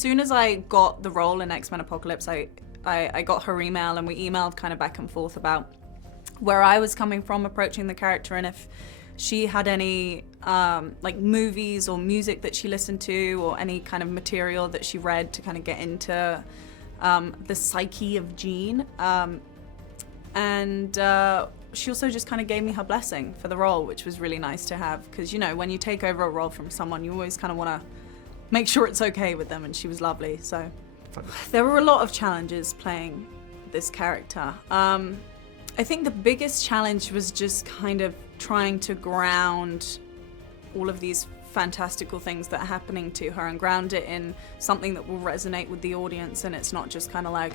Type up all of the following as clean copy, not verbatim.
soon as I got the role in X-Men Apocalypse, I got her email, and we emailed kind of back and forth about where I was coming from approaching the character, and if she had any like movies or music that she listened to, or any kind of material that she read to kind of get into the psyche of Jean. And she also just kind of gave me her blessing for the role, which was really nice to have, because, you know, when you take over a role from someone, you always kind of want to make sure it's okay with them, and she was lovely. So there were a lot of challenges playing this character. I think the biggest challenge was just kind of trying to ground all of these fantastical things that are happening to her, and ground it in something that will resonate with the audience, and it's not just kind of like,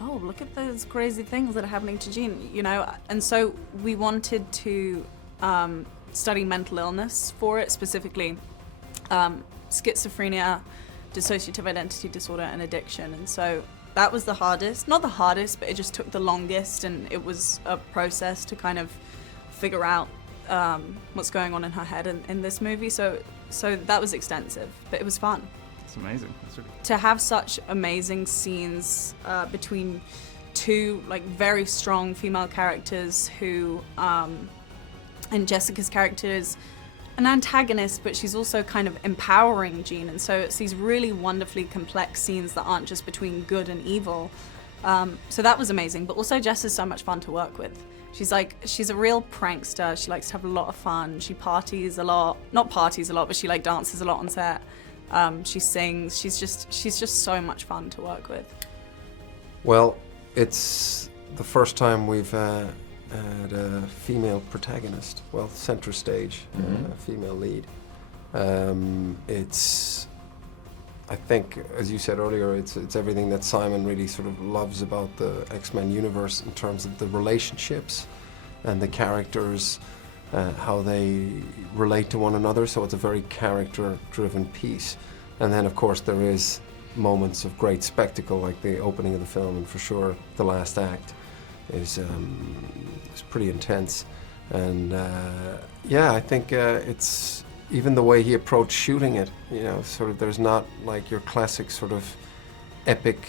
oh, look at those crazy things that are happening to Jean, you know? And so we wanted to study mental illness for it, specifically schizophrenia, dissociative identity disorder, and addiction. And so that was the hardest. Not the hardest, but it just took the longest, and it was a process to kind of figure out what's going on in her head in this movie. So that was extensive, but it was fun. It's amazing. That's really to have such amazing scenes between two like very strong female characters who, and Jessica's character is an antagonist, but she's also kind of empowering Jean, and so it's these really wonderfully complex scenes that aren't just between good and evil. So that was amazing, but also Jess is so much fun to work with. She's a real prankster. She likes to have a lot of fun. She parties a lot, not parties a lot, but she like dances a lot on set. She sings. She's just so much fun to work with. Well, it's the first time we've had a female protagonist. Well, center stage, female lead. It's, I think, as you said earlier, it's everything that Simon really sort of loves about the X-Men universe in terms of the relationships and the characters, how they relate to one another. So it's a very character-driven piece. And then, of course, there is moments of great spectacle, like the opening of the film, and for sure the last act is pretty intense. And yeah, I think it's even the way he approached shooting it, you know, sort of there's not like your classic sort of epic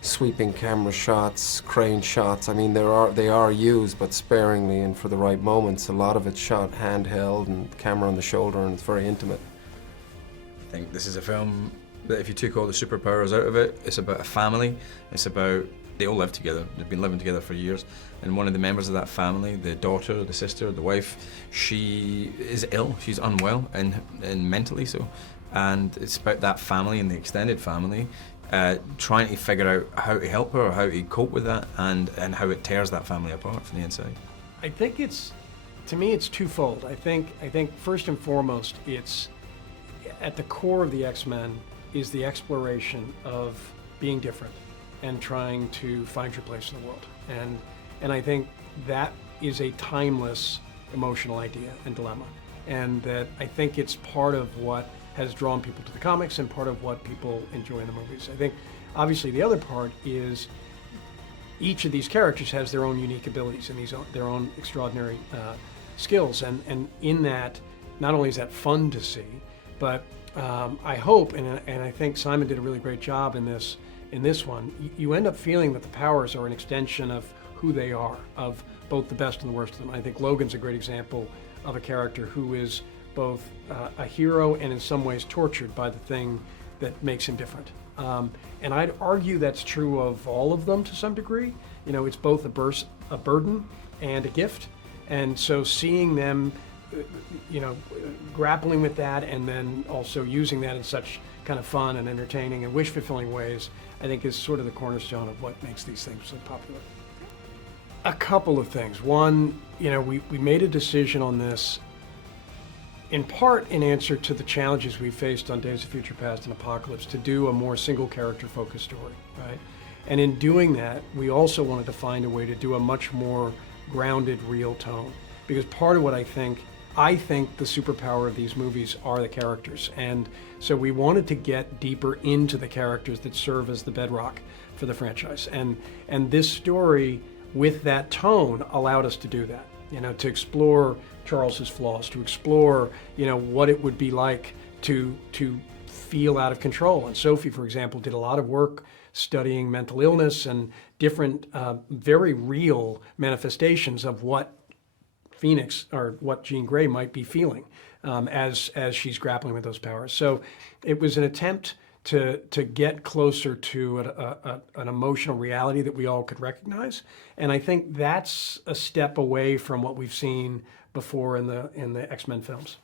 sweeping camera shots, crane shots. I mean, they are used, but sparingly and for the right moments. A lot of it's shot handheld and camera on the shoulder, and it's very intimate. I think this is a film that if you took all the superpowers out of it, it's about a family. It's about, they all live together. They've been living together for years. And one of the members of that family, the daughter, the sister, the wife, she is ill. She's unwell and mentally so. And it's about that family and the extended family trying to figure out how to help her, or how to cope with that, and how it tears that family apart from the inside. I think to me, it's twofold. I think first and foremost, it's at the core of the X-Men is the exploration of being different and trying to find your place in the world. And I think that is a timeless emotional idea and dilemma. And that I think it's part of what has drawn people to the comics and part of what people enjoy in the movies. I think obviously the other part is each of these characters has their own unique abilities and their own extraordinary skills. And in that, not only is that fun to see, but I hope, and I think Simon did a really great job in this one, you end up feeling that the powers are an extension of who they are, of both the best and the worst of them. I think Logan's a great example of a character who is both a hero and in some ways tortured by the thing that makes him different. And I'd argue that's true of all of them to some degree. You know, it's both a burden and a gift. And so seeing them, you know, grappling with that and then also using that in such kind of fun and entertaining and wish-fulfilling ways, I think is sort of the cornerstone of what makes these things so popular. A couple of things. One, you know, we made a decision on this in part in answer to the challenges we faced on Days of Future Past and Apocalypse to do a more single character focused story, right? And in doing that, we also wanted to find a way to do a much more grounded, real tone. Because part of what I think the superpower of these movies are the characters. And so we wanted to get deeper into the characters that serve as the bedrock for the franchise. And this story with that tone allowed us to do that, you know, to explore Charles's flaws, to explore, you know, what it would be like to feel out of control. And Sophie, for example, did a lot of work studying mental illness and different very real manifestations of what Phoenix or what Jean Grey might be feeling as she's grappling with those powers. So it was an attempt to get closer to an emotional reality that we all could recognize. And I think that's a step away from what we've seen before in the X-Men films.